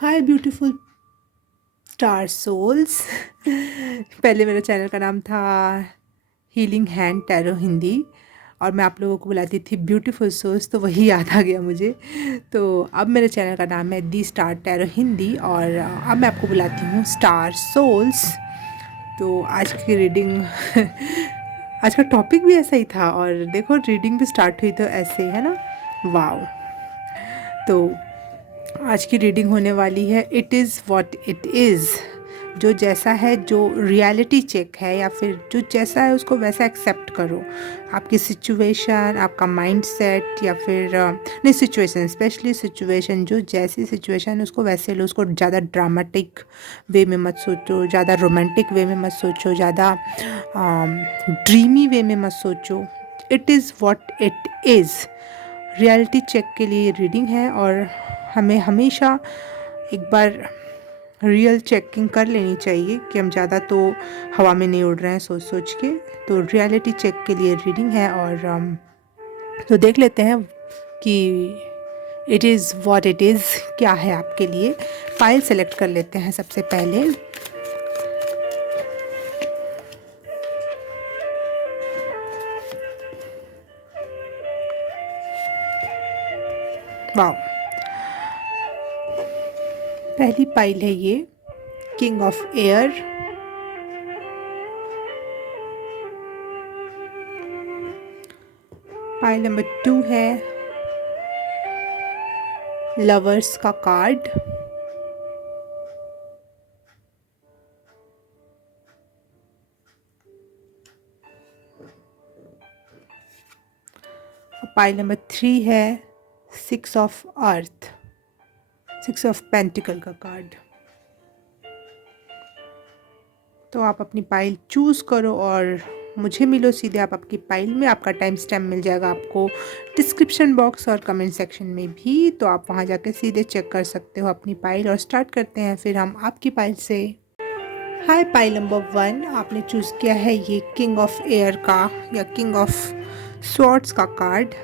हाय beautiful star souls. पहले मेरे channel का नाम था हीलिंग हैंड टैरो हिंदी और मैं आप लोगों को बुलाती थी ब्यूटीफुल सोल्स, तो वही याद आ गया मुझे। तो अब मेरे चैनल का नाम है दी स्टार टैरो हिंदी और अब मैं आपको बुलाती हूँ स्टार सोल्स। तो आज की रीडिंग आज का टॉपिक भी ऐसा ही था और देखो रीडिंग भी स्टार्ट हुई तो ऐसे है ना। वाओ। तो आज की रीडिंग होने वाली है it is what it is. जो जैसा है, जो रियलिटी चेक है या फिर जो जैसा है उसको वैसा एक्सेप्ट करो। आपकी सिचुएशन, आपका माइंडसेट या फिर नहीं, सिचुएशन, स्पेशली सिचुएशन, जो जैसी सिचुएशन है उसको वैसे लो। उसको ज़्यादा ड्रामेटिक वे में मत सोचो, ज़्यादा रोमांटिक वे में मत सोचो, ज़्यादा ड्रीमी वे में मत सोचो। It is what it is. Reality check के लिए रीडिंग है और हमें हमेशा एक बार रियल चेकिंग कर लेनी चाहिए कि हम ज़्यादा तो हवा में नहीं उड़ रहे हैं सोच सोच के। तो रियलिटी चेक के लिए रीडिंग है और तो देख लेते हैं कि it is what it is क्या है आपके लिए। फाइल सेलेक्ट कर लेते हैं सबसे पहले। वाओ, पहली फाइल है ये, king of air. File number 2 है लवर्स का कार्ड। पाइल नंबर 3 है 6 ऑफ अर्थ, 6 ऑफ पेंटिकल का कार्ड। तो आप अपनी पाइल चूज़ करो और मुझे मिलो सीधे। आप आपकी पाइल में, आपका टाइम स्टैम्प मिल जाएगा आपको डिस्क्रिप्शन बॉक्स और कमेंट सेक्शन में भी, तो आप वहाँ जाके सीधे चेक कर सकते हो अपनी पाइल। और स्टार्ट करते हैं फिर हम आपकी पाइल से। हाय, पाइल नंबर 1 आपने चूज़ किया है ये किंग ऑफ एयर का या किंग ऑफ स्वॉर्ड्स का card.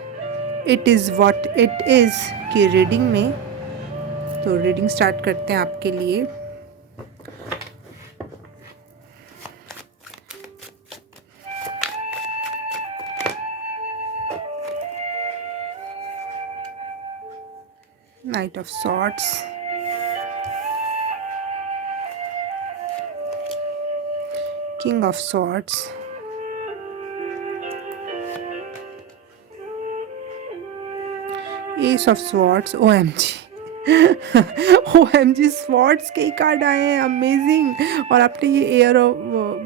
It is what it is की रीडिंग में। तो रीडिंग स्टार्ट करते हैं आपके लिए। Knight of Swords, King of Swords, Ace of Swords। OMG OMG, swords के ही कार्ड आए हैं, अमेजिंग। और आपने ये एयर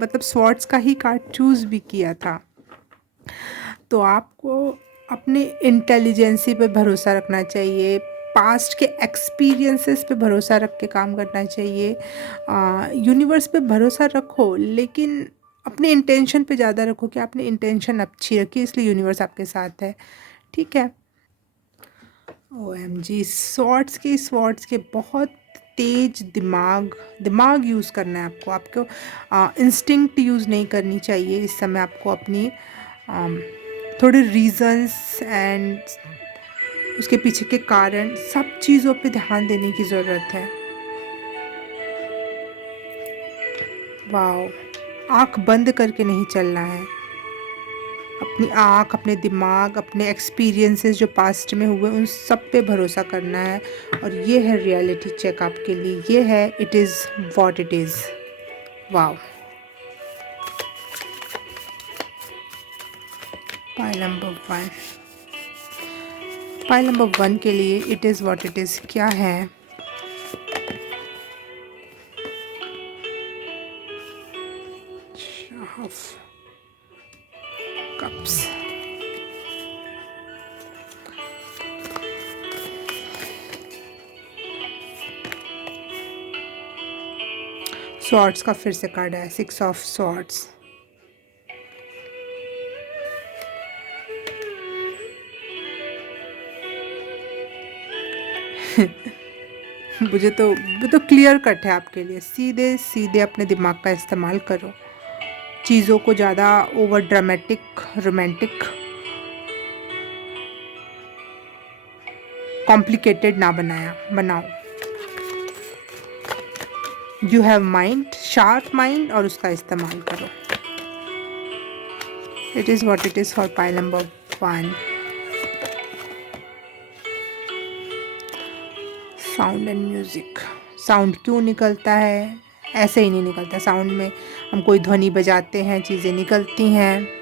मतलब स्वॉर्ड्स का ही कार्ड चूज़ भी किया था। तो आपको अपने इंटेलिजेंसी पे भरोसा रखना चाहिए, पास्ट के एक्सपीरियंसेस पे भरोसा रख के काम करना चाहिए। यूनिवर्स पे भरोसा रखो, लेकिन अपने इंटेंशन पे ज़्यादा रखो कि आपने इंटेंशन अच्छी रखी, इसलिए यूनिवर्स आपके साथ है। ठीक है। OMG, स्वॉर्ड्स के बहुत तेज दिमाग यूज़ करना है आपको। आपको इंस्टिंक्ट यूज़ नहीं करनी चाहिए इस समय। आपको अपनी थोड़े रीजंस एंड उसके पीछे के कारण, सब चीज़ों पे ध्यान देने की ज़रूरत है। वाओ, आँख बंद करके नहीं चलना है। अपनी आँख, अपने दिमाग, अपने एक्सपीरियंसेस जो पास्ट में हुए उन सब पे भरोसा करना है। और ये है रियलिटी चेक आपके लिए। ये है it is what it is. Wow. Pile number 1 के लिए it is what it is क्या है। ऑफ कप्स, स्वॉर्ड्स का फिर से कार्ड है 6 ऑफ स्वॉर्ड्स। मुझे तो क्लियर कट है आपके लिए। सीधे सीधे अपने दिमाग का इस्तेमाल करो। चीज़ों को ज़्यादा ओवर ड्रामेटिक, रोमांटिक, कॉम्प्लिकेटेड ना बनाओ। You have mind, sharp mind, और उसका इस्तेमाल करो। It is what it is for pile number 1। Sound and music. Sound क्यों निकलता है? ऐसे ही नहीं निकलता। साउंड में हम कोई ध्वनि बजाते हैं, चीज़ें निकलती हैं।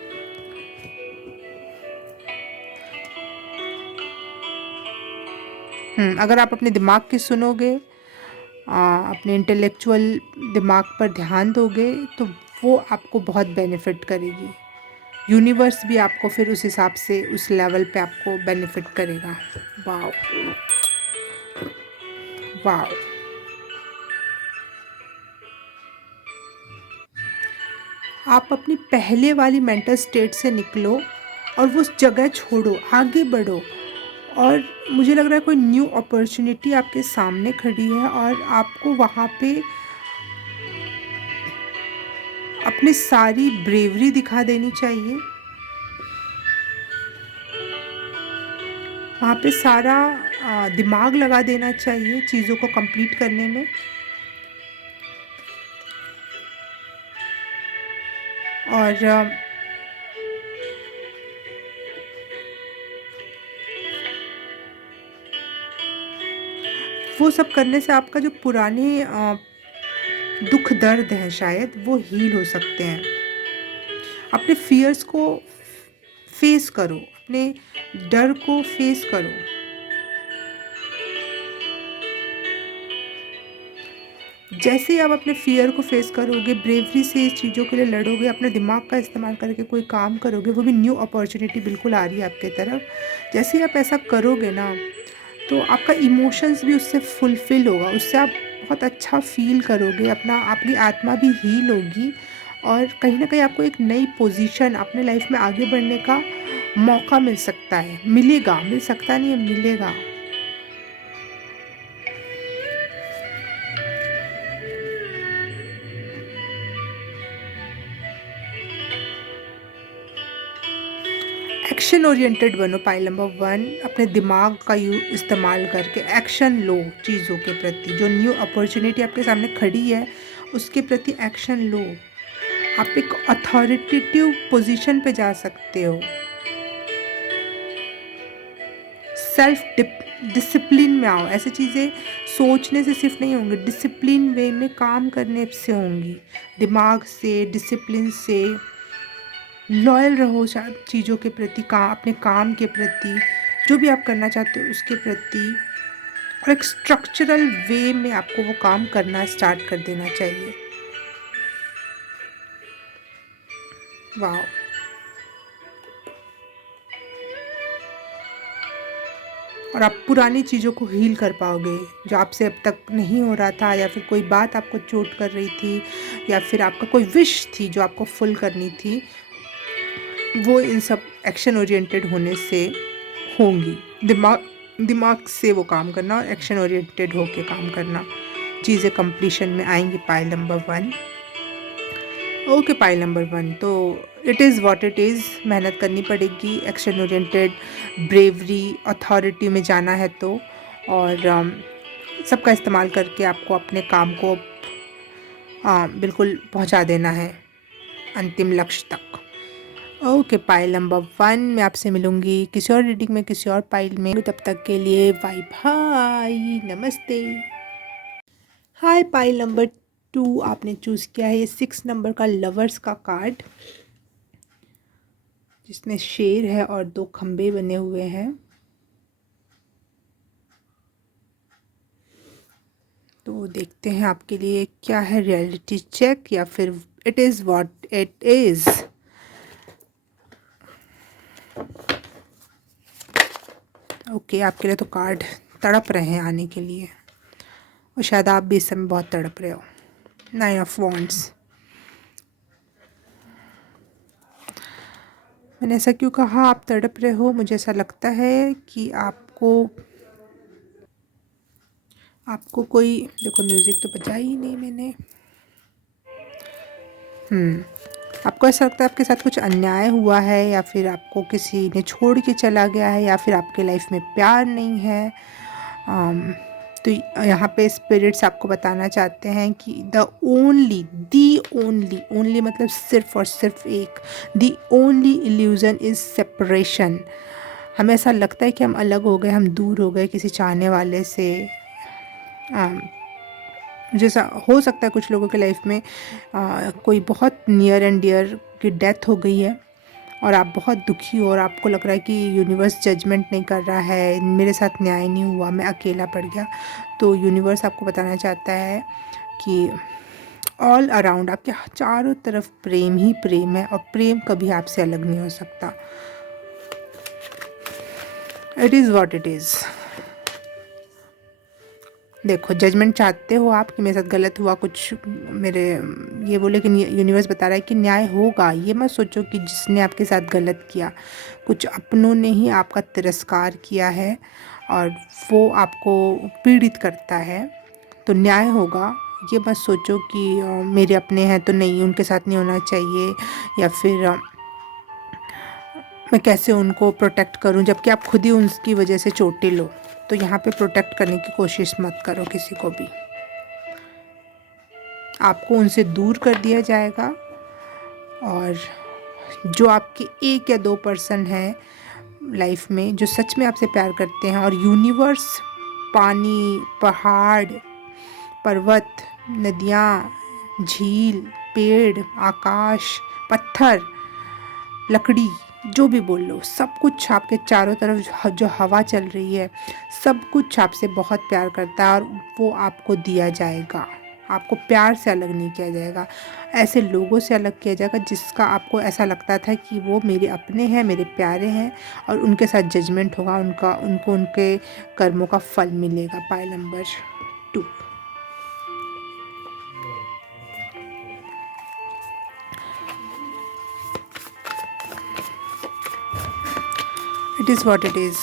अगर आप अपने दिमाग की सुनोगे, अपने इंटेलेक्चुअल दिमाग पर ध्यान दोगे, तो वो आपको बहुत बेनिफिट करेगी। यूनिवर्स भी आपको फिर उस हिसाब से उस लेवल पे आपको बेनिफिट करेगा। Wow wow. आप अपनी पहले वाली मेंटल स्टेट से निकलो और वो उस जगह छोड़ो, आगे बढ़ो। और मुझे लग रहा है कोई न्यू अपॉर्चुनिटी आपके सामने खड़ी है और आपको वहाँ पे अपनी सारी ब्रेवरी दिखा देनी चाहिए। वहाँ पे सारा दिमाग लगा देना चाहिए चीज़ों को कंप्लीट करने में। और वो सब करने से आपका जो पुराने दुख दर्द है शायद वो हील हो सकते हैं। अपने फियर्स को फेस करो, अपने डर को फेस करो। जैसे ही आप अपने फियर को फेस करोगे, ब्रेवरी से इस चीज़ों के लिए लड़ोगे, अपने दिमाग का इस्तेमाल करके कोई काम करोगे, वो भी न्यू अपॉर्चुनिटी बिल्कुल आ रही है आपके तरफ। जैसे ही आप ऐसा करोगे ना, तो आपका इमोशंस भी उससे फुलफ़िल होगा, उससे आप बहुत अच्छा फ़ील करोगे, आपकी आत्मा भी हील होगी और कहीं न कहीं आपको एक नई पोज़ीशन अपने लाइफ़ में आगे बढ़ने का मौका मिल सकता है, मिलेगा, मिल सकता नहीं है, मिलेगा। एक्शन ओरिएंटेड बनो। पाइल नंबर 1, अपने दिमाग का इस्तेमाल करके एक्शन लो चीज़ों के प्रति। जो न्यू अपॉर्चुनिटी आपके सामने खड़ी है उसके प्रति एक्शन लो। आप एक अथॉरिटेटिव पोजीशन पे जा सकते हो। सेल्फ डिसिप्लिन में आओ। ऐसी चीज़ें सोचने से सिर्फ नहीं होंगी, डिसिप्लिन वे में काम करने से होंगी। दिमाग से, डिसिप्लिन से लॉयल रहो चीज़ों के प्रति, अपने काम के प्रति, जो भी आप करना चाहते हो उसके प्रति। और एक स्ट्रक्चरल वे में आपको वो काम करना स्टार्ट कर देना चाहिए। वाह। और आप पुरानी चीज़ों को हील कर पाओगे जो आपसे अब तक नहीं हो रहा था, या फिर कोई बात आपको चोट कर रही थी, या फिर आपका कोई विश थी जो आपको फुल करनी थी, वो इन सब एक्शन ओरिएंटेड होने से होंगी। दिमाग से वो काम करना और एक्शन ओरिएंटेड होके काम करना, चीज़ें कंप्लीशन में आएंगी। Pile number 1। Okay, pile number 1, तो it is what it is. मेहनत करनी पड़ेगी, एक्शन ओरिएंटेड, ब्रेवरी, अथॉरिटी में जाना है तो। और सबका इस्तेमाल करके आपको अपने काम को बिल्कुल पहुंचा देना है अंतिम लक्ष्य तक। ओके, पाइल नंबर 1, मैं आपसे मिलूँगी किसी और रीडिंग में, किसी और पाइल में। तब तक के लिए बाय बाय, नमस्ते। हाय, पाइल नंबर 2 आपने चूज़ किया है ये 6 नंबर का लवर्स का कार्ड, जिसमें शेर है और 2 खंबे बने हुए हैं। तो देखते हैं आपके लिए क्या है, रियलिटी चेक या फिर it is what it is. Okay, आपके लिए तो कार्ड तड़प रहे हैं आने के लिए, और शायद आप भी इस समय बहुत तड़प रहे हो। 9 ऑफ वॉन्ड्स। मैंने ऐसा क्यों कहा आप तड़प रहे हो? मुझे ऐसा लगता है कि आपको कोई, देखो म्यूज़िक तो बजा ही नहीं मैंने। आपको ऐसा लगता है आपके साथ कुछ अन्याय हुआ है, या फिर आपको किसी ने छोड़ के चला गया है, या फिर आपके लाइफ में प्यार नहीं है। तो यहाँ पे स्पिरिट्स आपको बताना चाहते हैं कि दी ओनली मतलब सिर्फ और सिर्फ एक, the only illusion is separation. हमें ऐसा लगता है कि हम अलग हो गए, हम दूर हो गए किसी चाहने वाले से। जैसा हो सकता है कुछ लोगों के लाइफ में कोई बहुत नियर एंड डियर की डेथ हो गई है और आप बहुत दुखी हो और आपको लग रहा है कि यूनिवर्स जजमेंट नहीं कर रहा है, मेरे साथ न्याय नहीं हुआ, मैं अकेला पड़ गया। तो यूनिवर्स आपको बताना चाहता है कि ऑल अराउंड आपके चारों तरफ प्रेम ही प्रेम है और प्रेम कभी आपसे अलग नहीं हो सकता। It is what it is. देखो, जजमेंट चाहते हो आप कि मेरे साथ गलत हुआ कुछ, मेरे ये बोले कि यूनिवर्स बता रहा है कि न्याय होगा। ये मत सोचो कि जिसने आपके साथ गलत किया, कुछ अपनों ने ही आपका तिरस्कार किया है और वो आपको पीड़ित करता है, तो न्याय होगा। ये मत सोचो कि मेरे अपने हैं तो नहीं, उनके साथ नहीं होना चाहिए, या फिर मैं कैसे उनको प्रोटेक्ट करूं, जबकि आप खुद ही उनकी वजह से चोटिल हो। तो यहाँ पे प्रोटेक्ट करने की कोशिश मत करो किसी को भी, आपको उनसे दूर कर दिया जाएगा। और जो आपके 1 या 2 पर्सन हैं लाइफ में जो सच में आपसे प्यार करते हैं, और यूनिवर्स, पानी, पहाड़, पर्वत, नदियाँ, झील, पेड़, आकाश, पत्थर, लकड़ी, जो भी बोल लो, सब कुछ आपके चारों तरफ जो हवा चल रही है, सब कुछ आपसे बहुत प्यार करता है और वो आपको दिया जाएगा। आपको प्यार से अलग नहीं किया जाएगा, ऐसे लोगों से अलग किया जाएगा जिसका आपको ऐसा लगता था कि वो मेरे अपने हैं, मेरे प्यारे हैं, और उनके साथ जजमेंट होगा, उनको उनके कर्मों का फल मिलेगा। Pile number 2। It is what it is.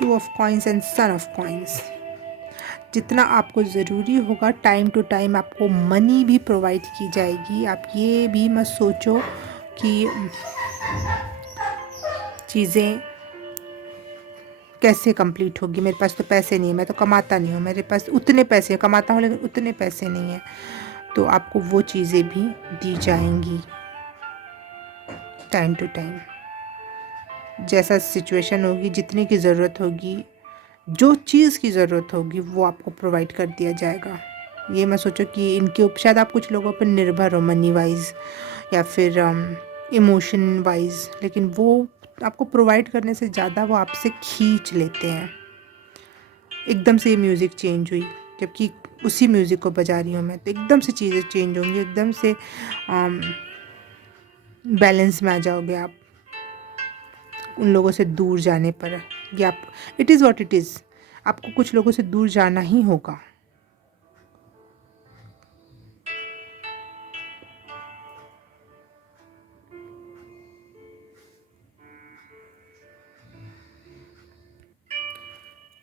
Two of coins and son of coins. जितना आपको ज़रूरी होगा टाइम टू टाइम आपको मनी भी प्रोवाइड की जाएगी। आप ये भी मत सोचो कि चीज़ें कैसे कंप्लीट होगी, मेरे पास तो पैसे नहीं है, मैं तो कमाता नहीं हूँ, मेरे पास उतने पैसे कमाता हूँ लेकिन उतने पैसे नहीं हैं। तो आपको वो चीज़ें भी दी जाएंगी टाइम टू टाइम। जैसा सिचुएशन होगी, जितने की ज़रूरत होगी, जो चीज़ की ज़रूरत होगी वो आपको प्रोवाइड कर दिया जाएगा। ये मैं सोचो कि इनके शायद आप कुछ लोगों पर निर्भर हो मनी वाइज या फिर इमोशन वाइज, लेकिन वो आपको प्रोवाइड करने से ज़्यादा वो आपसे खींच लेते हैं। एकदम से ये म्यूज़िक चेंज हुई, जबकि उसी म्यूज़िक को बजा रही हूँ मैं, तो एकदम से चीज़ें चेंज होंगी, एकदम से बैलेंस में आ जाओगे आप उन लोगों से दूर जाने पर। या आप, it is what it is, आपको कुछ लोगों से दूर जाना ही होगा।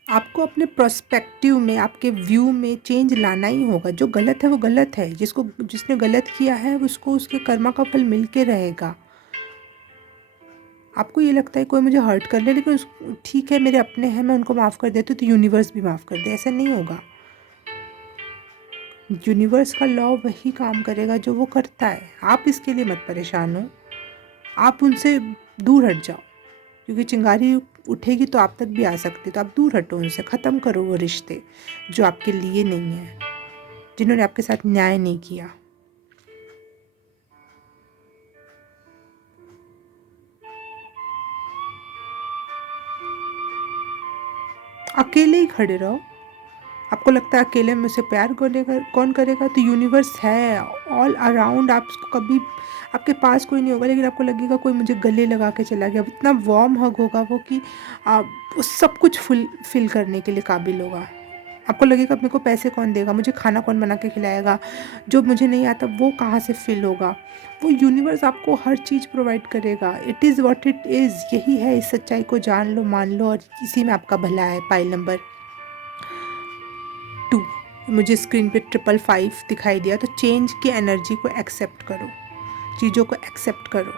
आपको अपने पर्सपेक्टिव में, आपके व्यू में चेंज लाना ही होगा। जो गलत है वो गलत है, जिसने गलत किया है उसको उसके कर्मा का फल मिल के रहेगा। आपको ये लगता है कोई मुझे हर्ट कर ले, लेकिन ठीक है मेरे अपने हैं, मैं उनको माफ़ कर देती हूँ तो यूनिवर्स भी माफ़ कर दे, ऐसा नहीं होगा। यूनिवर्स का लॉ वही काम करेगा जो वो करता है। आप इसके लिए मत परेशान हो, आप उनसे दूर हट जाओ, क्योंकि चिंगारी उठेगी तो आप तक भी आ सकती है। तो आप दूर हटो उनसे, ख़त्म करो वो रिश्ते जो आपके लिए नहीं है, जिन्होंने आपके साथ न्याय नहीं किया। अकेले ही खड़े रहो। आपको लगता है अकेले में उसे प्यार कौन करेगा, तो यूनिवर्स है ऑल अराउंड। आप उसको कभी, आपके पास कोई नहीं होगा लेकिन आपको लगेगा कोई मुझे गले लगा के चला गया। इतना वार्म हग होगा वो कि वो सब कुछ फिल करने के लिए काबिल होगा। आपको लगेगा मेरे को पैसे कौन देगा, मुझे खाना कौन बना के खिलाएगा, जो मुझे नहीं आता वो कहाँ से फिल होगा। वो यूनिवर्स आपको हर चीज़ प्रोवाइड करेगा। It is what it is, यही है। इस सच्चाई को जान लो, मान लो, और इसी में आपका भला है। Pile number 2। मुझे स्क्रीन पे 555 दिखाई दिया, तो चेंज की एनर्जी को एक्सेप्ट करो। चीज़ों को एक्सेप्ट करो।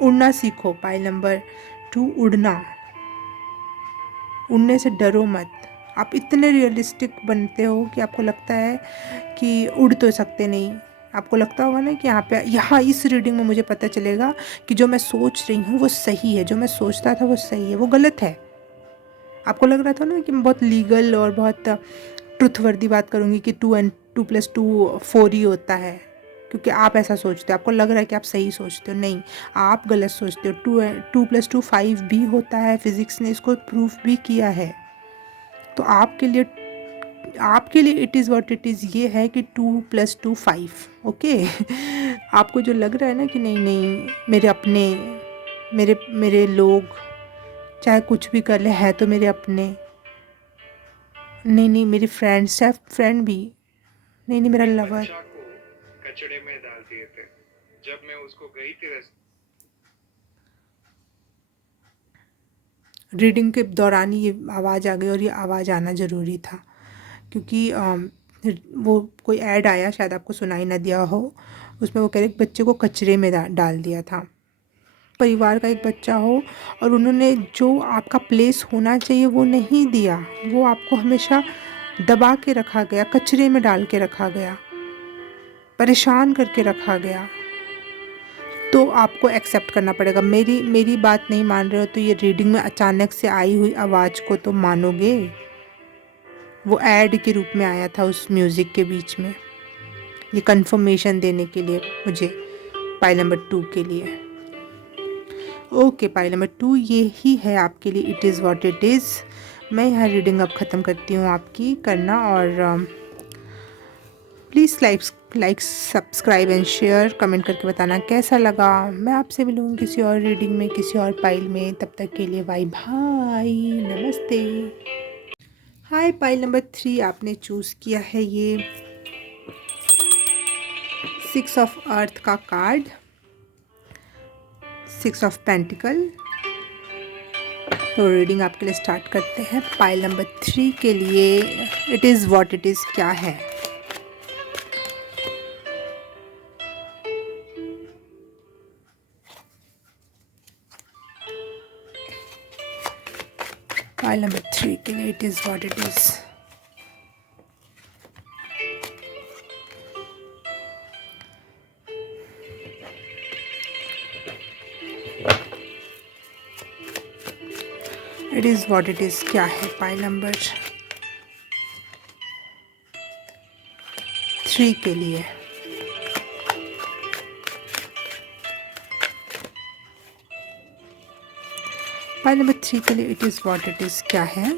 उड़ना सीखो। पाइल नंबर 2, उड़ना। उड़ने से डरो मत। आप इतने रियलिस्टिक बनते हो कि आपको लगता है कि उड़ तो सकते नहीं। आपको लगता होगा ना कि यहाँ इस रीडिंग में मुझे पता चलेगा कि जो मैं सोच रही हूँ वो सही है, जो मैं सोचता था वो सही है, वो गलत है। आपको लग रहा था ना कि मैं बहुत लीगल और बहुत ट्रुथवर्दी बात करूँगी कि 2+2 4 ही होता है, क्योंकि आप ऐसा सोचते हो, आपको लग रहा है कि आप सही सोचते हो। नहीं, आप गलत सोचते हो। 2+2 5 भी होता है। फिज़िक्स ने इसको प्रूफ भी किया है। तो आपके लिए it is what it is ये है कि 2+2 5। ओके। आपको जो लग रहा है ना कि नहीं नहीं, मेरे अपने, मेरे लोग चाहे कुछ भी कर ले, है तो मेरे अपने, नहीं नहीं मेरी फ्रेंड्स, चाहे फ्रेंड भी, नहीं नहीं मेरा लवर। कचड़े में डाल दिए थे जब मैं उसको गई थी। रीडिंग के दौरान ही ये आवाज़ आ गई, और ये आवाज़ आना ज़रूरी था, क्योंकि वो कोई ऐड आया, शायद आपको सुनाई ना दिया हो। उसमें वो कह रहे बच्चे को कचरे में डाल दिया था। परिवार का एक बच्चा हो और उन्होंने जो आपका प्लेस होना चाहिए वो नहीं दिया, वो आपको हमेशा दबा के रखा गया, कचरे में डाल के रखा गया, परेशान करके रखा गया। तो आपको एक्सेप्ट करना पड़ेगा। मेरी बात नहीं मान रहे हो तो ये रीडिंग में अचानक से आई हुई आवाज़ को तो मानोगे। वो ऐड के रूप में आया था उस म्यूज़िक के बीच में, ये कंफर्मेशन देने के लिए मुझे, पाइल नंबर 2 के लिए। ओके, पाइल नंबर 2 ये ही है आपके लिए, it is what it is. मैं यहाँ रीडिंग अब ख़त्म करती हूँ आपकी करना, और please like subscribe and share, comment करके बताना कैसा लगा। मैं आपसे मिलूँगी किसी और रीडिंग में, किसी और पाइल में। तब तक के लिए बाय बाय, नमस्ते। हाय, पाइल नंबर 3 आपने चूज़ किया है ये 6 ऑफ अर्थ का कार्ड, 6 ऑफ पेंटिकल। तो रीडिंग आपके लिए स्टार्ट करते हैं। पाइल नंबर 3 के लिए it is what it is क्या है। पाइल नंबर 3 के लिए it is what it is. It is what it is क्या है पाइल नंबर 3 के लिए। पाइल नंबर 3 के लिए it is what it is क्या है।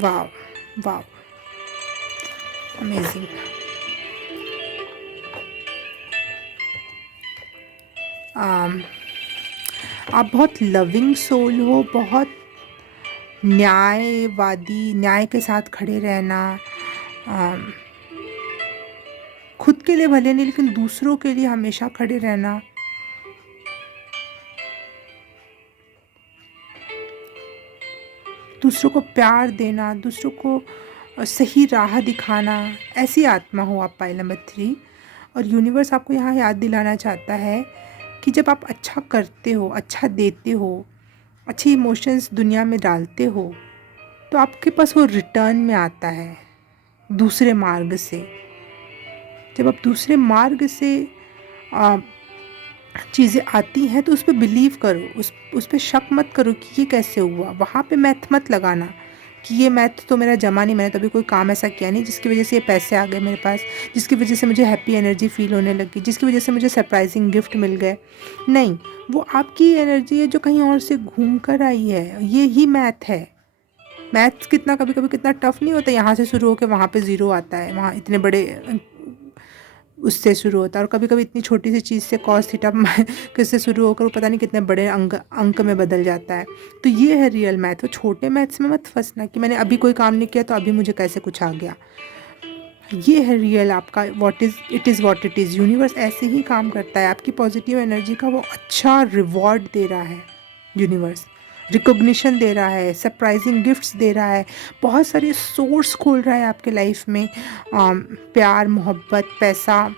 Wow wow, amazing. आप बहुत लविंग सोल हो, बहुत न्यायवादी, न्याय के साथ खड़े रहना, खुद के लिए भले नहीं लेकिन दूसरों के लिए हमेशा खड़े रहना। दूसरों को प्यार देना, दूसरों को सही राह दिखाना, ऐसी आत्मा हो आप पाइल नंबर 3। और यूनिवर्स आपको यहाँ याद दिलाना चाहता है कि जब आप अच्छा करते हो, अच्छा देते हो, अच्छे इमोशंस दुनिया में डालते हो, तो आपके पास वो रिटर्न में आता है दूसरे मार्ग से। जब आप दूसरे मार्ग से चीज़ें आती हैं तो उस पर बिलीव करो, उस पर शक मत करो कि ये कैसे हुआ। वहाँ पे मैथ मत लगाना कि ये मैथ तो मेरा जमा नहीं, मैंने तो अभी कोई काम ऐसा किया नहीं जिसकी वजह से ये पैसे आ गए मेरे पास, जिसकी वजह से मुझे हैप्पी एनर्जी फील होने लगी, जिसकी वजह से मुझे सरप्राइजिंग गिफ्ट मिल गए। नहीं, वो आपकी एनर्जी है जो कहीं और से घूम कर आई है। ये ही मैथ है। मैथ्स कितना कभी कभी कितना टफ नहीं होता, यहाँ से शुरू होकर वहाँ पे ज़ीरो आता है, वहाँ इतने बड़े उससे शुरू होता है, और कभी कभी इतनी छोटी सी चीज़ से कॉस थीटा किससे शुरू होकर वो पता नहीं कितने बड़े अंक में बदल जाता है। तो ये है रियल मैथ। वो छोटे मैथ्स में मत फंसना कि मैंने अभी कोई काम नहीं किया तो अभी मुझे कैसे कुछ आ गया। ये है रियल आपका it is what it is. Universe ऐसे ही काम करता है, आपकी पॉजिटिव एनर्जी का वो अच्छा रिवॉर्ड दे रहा है। यूनिवर्स रिकॉग्निशन दे रहा है, सरप्राइजिंग गिफ्ट्स दे रहा है, बहुत सारे सोर्स खोल रहा है आपके लाइफ में, प्यार, मोहब्बत, पैसा,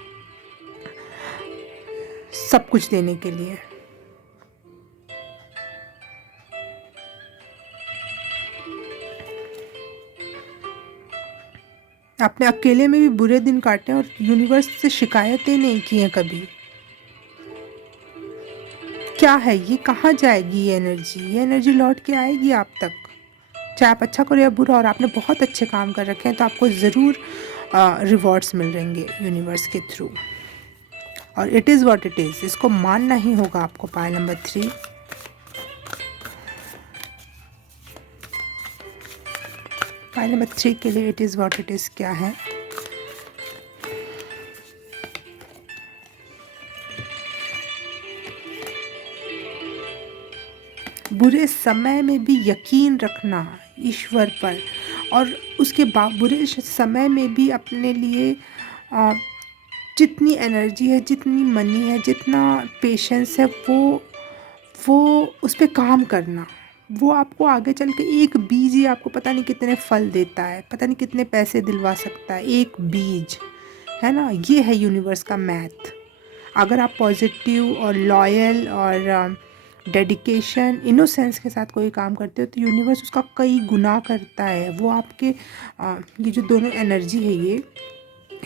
सब कुछ देने के लिए। आपने अकेले में भी बुरे दिन काटे और यूनिवर्स से शिकायतें नहीं की हैं कभी। क्या है ये, कहाँ जाएगी ये एनर्जी? ये एनर्जी लौट के आएगी आप तक, चाहे आप अच्छा करो या बुरा। और आपने बहुत अच्छे काम कर रखे हैं तो आपको ज़रूर रिवॉर्ड्स मिल रहेंगे यूनिवर्स के थ्रू। और it is what it is, इसको मानना ही होगा आपको। पायल नंबर 3, पायल नंबर 3 के लिए it is what it is क्या है? बुरे समय में भी यकीन रखना ईश्वर पर, और उसके बाद बुरे समय में भी अपने लिए जितनी एनर्जी है, जितनी मनी है, जितना पेशेंस है, वो उस पर काम करना। वो आपको आगे चल के एक बीज ही आपको पता नहीं कितने फल देता है, पता नहीं कितने पैसे दिलवा सकता है, एक बीज, है ना। ये है यूनिवर्स का मैथ। अगर आप पॉजिटिव और लॉयल और डेडिकेशन, इनोसेंस के साथ कोई काम करते हो तो यूनिवर्स उसका कई गुना करता है। वो आपके ये जो दोनों एनर्जी है, ये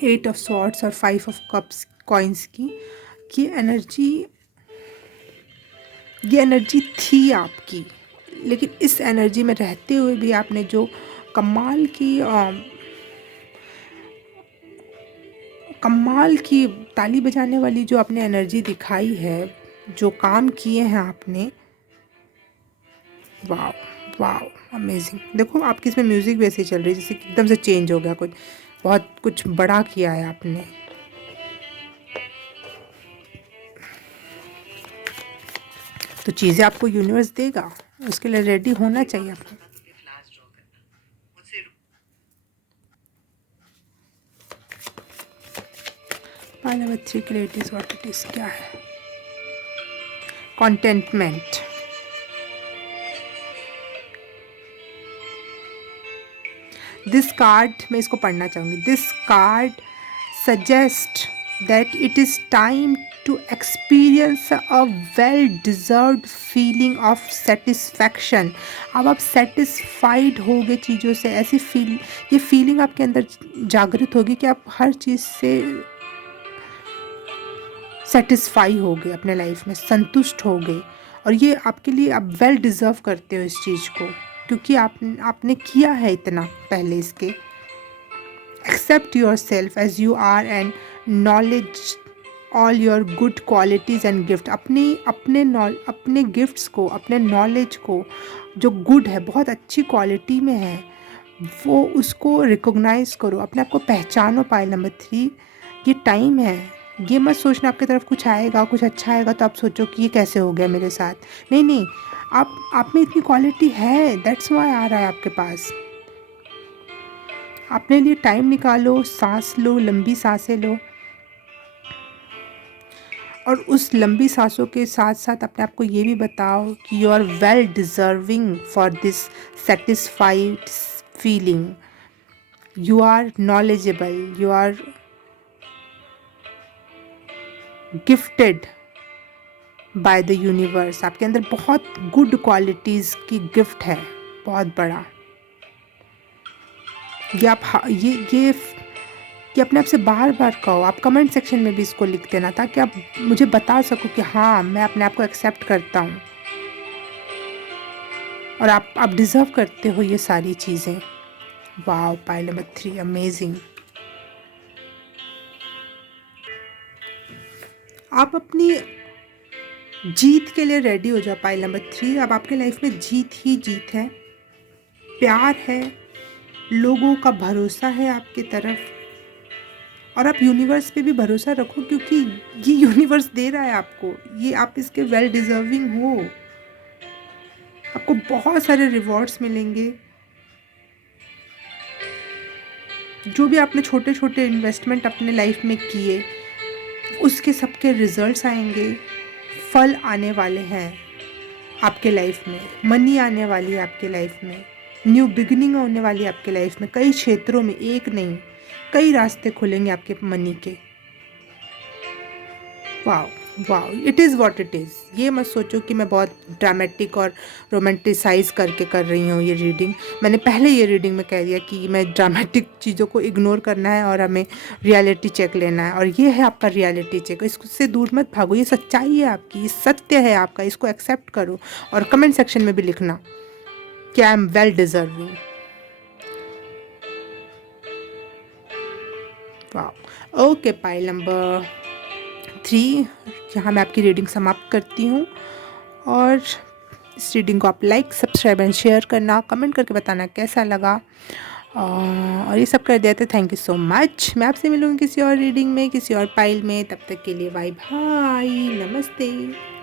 8 ऑफ स्वॉर्ड्स और 5 ऑफ कप्स कॉइन्स की, ये एनर्जी थी आपकी, लेकिन इस एनर्जी में रहते हुए भी आपने जो कमाल की ताली बजाने वाली जो आपने एनर्जी दिखाई है, जो काम किए हैं आपने, वाह वाह, अमेजिंग। देखो आपकी इसमें म्यूज़िक भी ऐसे ही चल रही है जैसे कि एकदम से चेंज हो गया, कुछ बहुत कुछ बड़ा किया है आपने। तो चीज़ें आपको यूनिवर्स देगा, उसके लिए रेडी होना चाहिए आपको। पायल नंबर 3 के लिए it is what it is क्या है? कॉन्टेंटमेंट। दिस कार्ड, मैं इसको पढ़ना चाहूँगी। This card suggest that it is time to experience a well deserved feeling of satisfaction. अब आप सेटिस्फाइड होगे चीज़ों से, ऐसी ये फीलिंग आपके अंदर जागृत होगी कि आप हर चीज़ से सेटिस्फाई हो गए, अपने लाइफ में संतुष्ट हो गए, और ये आपके लिए आप वेल डिज़र्व करते हो इस चीज़ को, क्योंकि आपने किया है इतना पहले इसके। Accept yourself as you are एंड नॉलेज all your good qualities and gift. अपने गिफ्ट्स को, अपने नॉलेज को, जो गुड है, बहुत अच्छी क्वालिटी में है, वो उसको रिकॉग्नाइज़ करो, अपने आप को पहचानो। पायल नंबर 3, ये टाइम है। ये मत सोचना आपकी तरफ कुछ आएगा, कुछ अच्छा आएगा तो आप सोचो कि ये कैसे हो गया मेरे साथ। नहीं नहीं, आप में इतनी क्वालिटी है, दैट्स वाई आ रहा है आपके पास। अपने लिए टाइम निकालो, सांस लो, लंबी सांसें लो, और उस लंबी सांसों के साथ साथ अपने आप को ये भी बताओ कि you are well deserving for this satisfied feeling. You are knowledgeable, you are gifted by the universe. आपके अंदर बहुत गुड क्वालिटीज़ की गिफ्ट है, बहुत बड़ा। ये आप ये अपने आप से बार बार कहो। आप कमेंट सेक्शन में भी इसको लिख देना ताकि आप मुझे बता सको कि हाँ, मैं अपने आप को एक्सेप्ट करता हूँ और आप डिज़र्व करते हो ये सारी चीज़ें। वाह, पायल नंबर 3, अमेजिंग। आप अपनी जीत के लिए रेडी हो जाओ। पायल नंबर 3, अब आपके लाइफ में जीत ही जीत है, प्यार है, लोगों का भरोसा है आपकी तरफ, और आप यूनिवर्स पे भी भरोसा रखो, क्योंकि ये यूनिवर्स दे रहा है आपको, ये आप इसके वेल डिज़र्विंग हो। आपको बहुत सारे रिवॉर्ड्स मिलेंगे। जो भी आपने छोटे छोटे इन्वेस्टमेंट अपने लाइफ में किए, उसके सबके रिजल्ट्स आएंगे, फल आने वाले हैं। आपके लाइफ में, मनी आने वाली है आपके लाइफ में, न्यू बिगिनिंग होने वाली है आपके लाइफ में। कई क्षेत्रों में, एक नहीं, कई रास्ते खुलेंगे आपके मनी के। Wow, wow, it is what it is. ये मत सोचो कि मैं बहुत ड्रामेटिक और रोमांटिसाइज करके कर रही हूँ ये रीडिंग। मैंने पहले ये रीडिंग में कह दिया कि मैं ड्रामेटिक चीज़ों को इग्नोर करना है और हमें रियलिटी चेक लेना है, और ये है आपका रियलिटी चेक। इससे दूर मत भागो, ये सच्चाई है आपकी, ये सत्य है आपका, इसको एक्सेप्ट करो। और कमेंट सेक्शन में भी लिखना कि आई एम वेल डिजर्विंग। वाह, ओके, पाइल नंबर 3, यहाँ मैं आपकी रीडिंग समाप्त करती हूँ। और इस रीडिंग को आप लाइक, सब्सक्राइब एंड शेयर करना, कमेंट करके बताना कैसा लगा। और ये सब कर दिया तो थैंक यू सो मच। मैं आपसे मिलूँगी किसी और रीडिंग में, किसी और पाइल में। तब तक के लिए बाय बाय, नमस्ते।